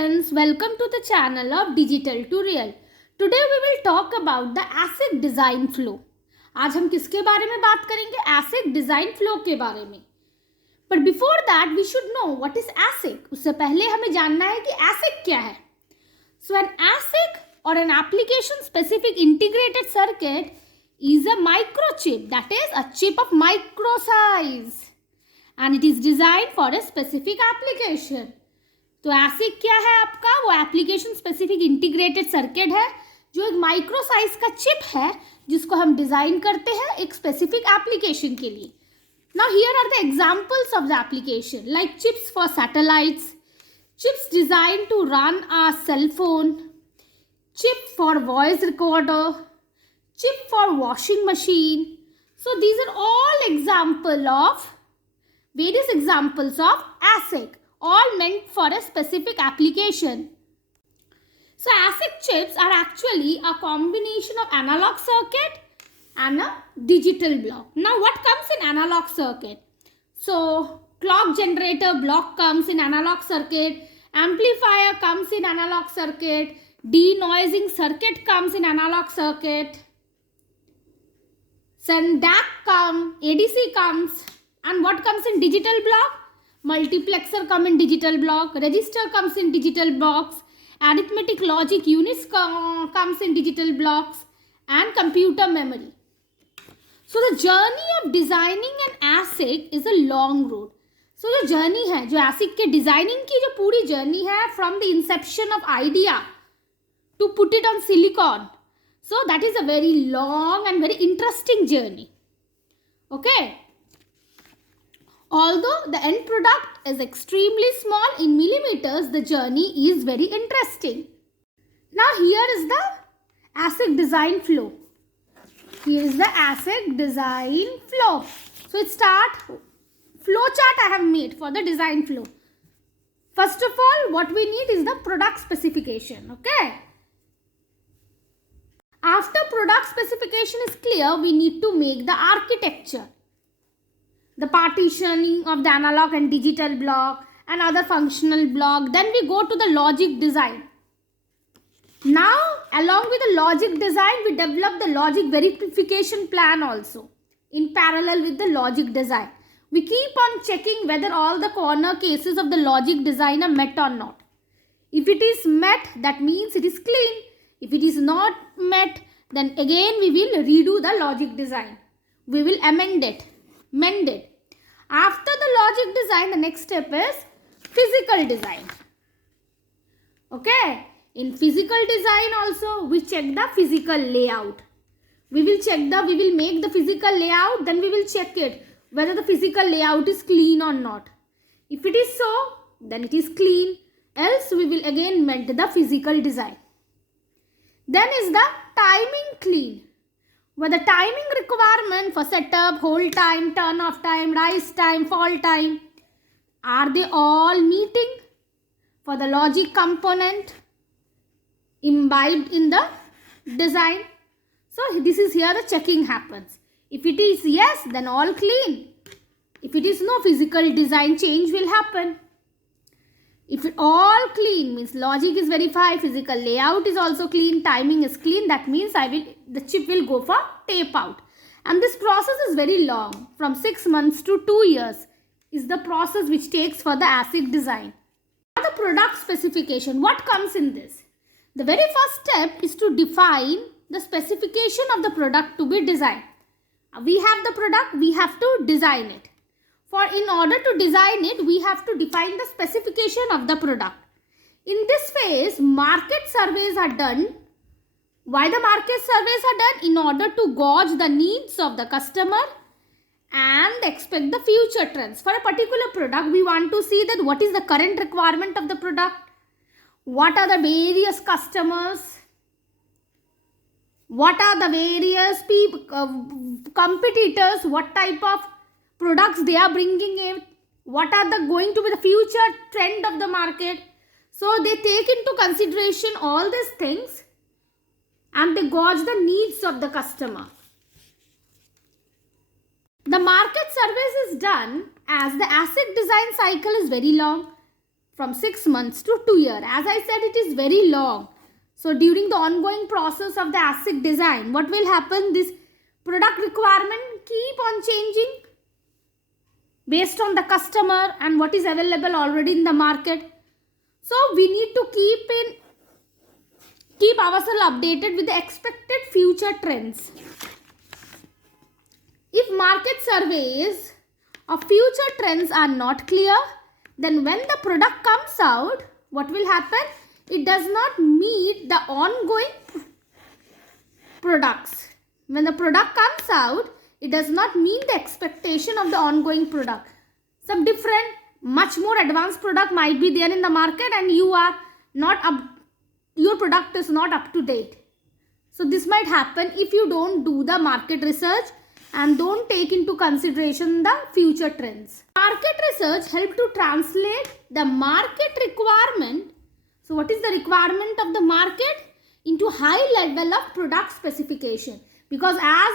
friends, welcome to the channel of Digital to Real. Today we will talk about the ASIC design flow. आज हम किसके बारे में बात करेंगे? ASIC design flow के बारे में. But before that we should know what is ASIC. उससे पहले हमें जानना है कि ASIC क्या है. So an ASIC or an application specific integrated circuit is a microchip, that is a chip of micro size, and it is designed for a specific application. तो ASIC क्या है आपका? वो एप्लीकेशन स्पेसिफिक इंटीग्रेटेड सर्किट है जो एक micro size का chip है जिसको हम डिजाइन करते हैं एक स्पेसिफिक एप्लीकेशन के लिए. Now here are the examples of the application like chips for satellites, chips design to run a cell phone, chip for voice recorder, chip for washing machine. So these are all various examples of ASIC, all meant for a specific application. So ASIC chips are actually a combination of analog circuit and a digital block. Now what comes in analog circuit? So clock generator block comes in analog circuit, amplifier comes in analog circuit, denoising circuit comes in analog circuit, then DAC ADC comes, and what comes in digital block? Multiplexer come in digital block, register comes in digital blocks, arithmetic logic units comes in digital blocks, and computer memory. So the journey of designing an ASIC is a long road. So जो journey है, जो ASIC के designing की जो पूरी journey है from the inception of idea to put it on silicon. So that is a very long and very interesting journey. Okay. Although the end product is extremely small in millimeters, the journey is very interesting. Now here is the ASIC design flow. Here is the ASIC design flow. So it flow chart I have made for the design flow. First of all, what we need is the product specification. Okay. After product specification is clear, we need to make the architecture, the partitioning of the analog and digital block and other functional block. Then we go to the logic design. Now along with the logic design, we develop the logic verification plan also in parallel with the logic design. We keep on checking whether all the corner cases of the logic design are met or not. If it is met, that means it is clean. If it is not met, then again we will redo the logic design. We will mend it. After the logic design, the next step is physical design. Okay. In physical design also, we check the physical layout. We will make the physical layout, then we will check it whether the physical layout is clean or not. If it is so, then it is clean. Else we will again mend the physical design. Then is the timing clean. Where the timing requirement for setup, hold time, turn off time, rise time, fall time, are they all meeting for the logic component imbibed in the design? So this is here the checking happens. If it is yes, then all clean. If it is no, physical design change will happen. If it all clean means logic is verified, physical layout is also clean, timing is clean, that means the chip will go for tape out. And this process is very long, from 6 months to 2 years is the process which takes for the ASIC design. Now the product specification, what comes in this? The very first step is to define the specification of the product to be designed. We have the product, we have to design it. In order to design it, we have to define the specification of the product. In this phase, market surveys are done. Why the market surveys are done? In order to gauge the needs of the customer and expect the future trends. For a particular product, we want to see that what is the current requirement of the product, what are the various customers, what are the various competitors, what type of products they are bringing in, what are going to be the future trend of the market. So they take into consideration all these things and they gauge the needs of the customer. The market surveys is done as the ASIC design cycle is very long. from 6 months to 2 years. As I said, it is very long. So during the ongoing process of the ASIC design, what will happen? This product requirement keep on changing based on the customer and what is available already in the market. So we need to keep ourselves updated with the expected future trends. If market surveys of future trends are not clear, then when the product comes out, what will happen? It does not meet the ongoing products. When the product comes out, it does not meet the expectation of the ongoing product. Some different, much more advanced product might be there in the market and your product is not up to date. So this might happen if you don't do the market research and don't take into consideration the future trends. Market research helps to translate the market requirement. So what is the requirement of the market into high level of product specification? Because as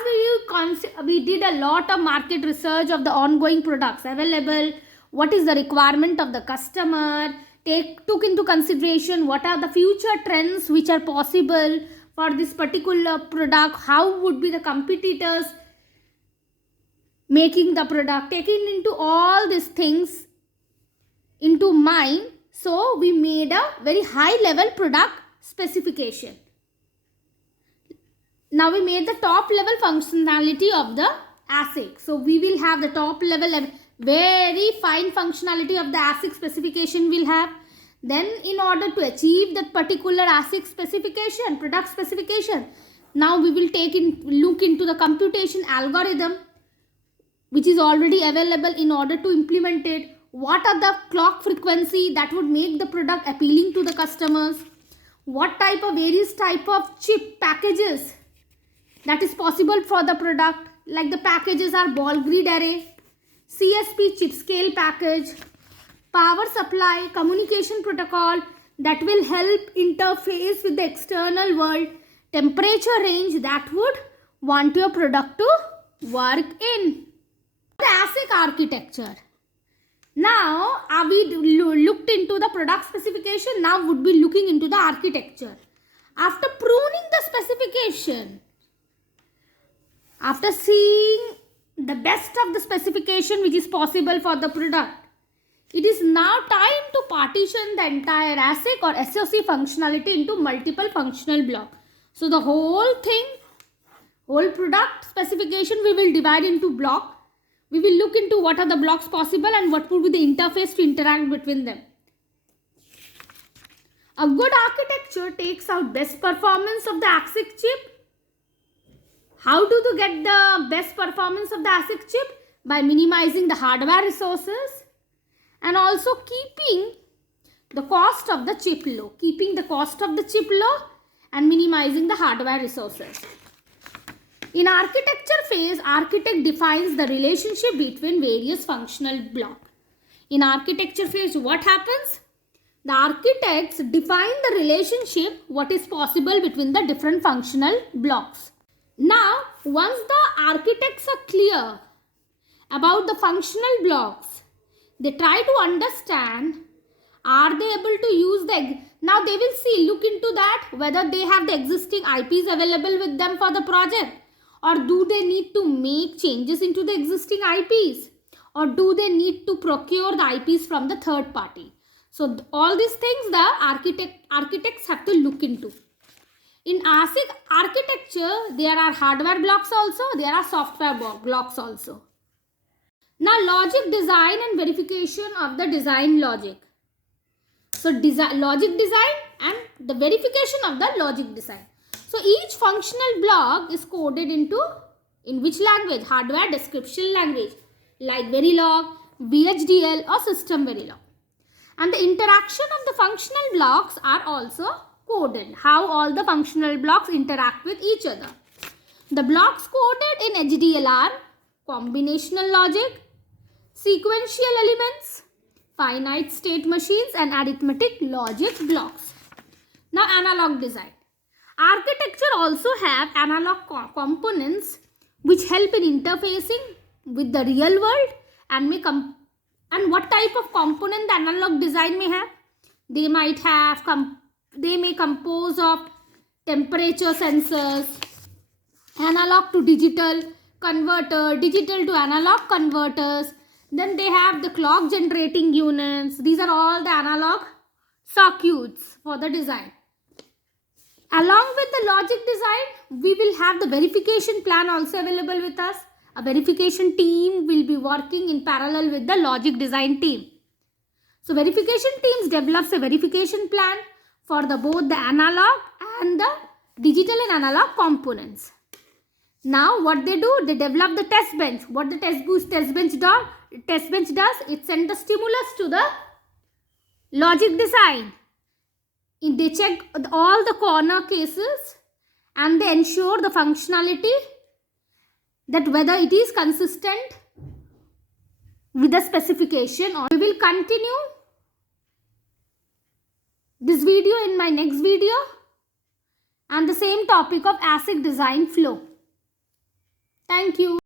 we did a lot of market research of the ongoing products available, what is the requirement of the customer, took into consideration what are the future trends which are possible for this particular product, how would be the competitors making the product, taking into all these things into mind. So we made a very high level product specification. Now we made the top level functionality of the ASIC. So we will have the top level, very fine functionality of the ASIC specification we'll have. Then in order to achieve that particular ASIC specification, product specification, now we will look into the computation algorithm which is already available in order to implement it. What are the clock frequency that would make the product appealing to the customers? What type of various type of chip packages that is possible for the product, like the packages are ball grid array, CSP chip scale package, power supply, communication protocol that will help interface with the external world, temperature range that would want your product to work in. The ASIC architecture. Now we looked into the product specification, now would be looking into the architecture. After pruning the specification, after seeing the best of the specification which is possible for the product, it is now time to partition the entire ASIC or SoC functionality into multiple functional blocks. So the whole product specification we will divide into blocks. We will look into what are the blocks possible and what would be the interface to interact between them. A good architecture takes out best performance of the ASIC chip. How do you get the best performance of the ASIC chip? By minimizing the hardware resources and also keeping the cost of the chip low. Keeping the cost of the chip low and minimizing the hardware resources. In architecture phase, architect defines the relationship between various functional blocks. In architecture phase, what happens? The architects define the relationship, what is possible between the different functional blocks. Now, once the architects are clear about the functional blocks, they try to understand, are they able to use now they will look into that, whether they have the existing IPs available with them for the project. Or do they need to make changes into the existing IPs? Or do they need to procure the IPs from the third party? So all these things the architects have to look into. In ASIC architecture, there are hardware blocks also, there are software blocks also. Now logic design and verification of the design logic. So logic design and the verification of the logic design. So each functional block is coded in which language? Hardware description language like Verilog, VHDL or System Verilog. And the interaction of the functional blocks are also coded. How all the functional blocks interact with each other. The blocks coded in HDL are combinational logic, sequential elements, finite state machines and arithmetic logic blocks. Now analog design. Architecture also have analog components which help in interfacing with the real world and what type of component the analog design may have? They might have they may compose of temperature sensors, analog to digital converter, digital to analog converters. Then they have the clock generating units. These are all the analog circuits for the design. Along with the logic design, we will have the verification plan also available with us. A verification team will be working in parallel with the logic design team. So verification teams develops a verification plan for both the analog and the digital and analog components. Now what they do, they develop the test bench. What the test bench does, it sends the stimulus to the logic design. They check all the corner cases and they ensure the functionality, that whether it is consistent with the specification. Or we will continue this video in my next video and the same topic of ASIC design flow. Thank you.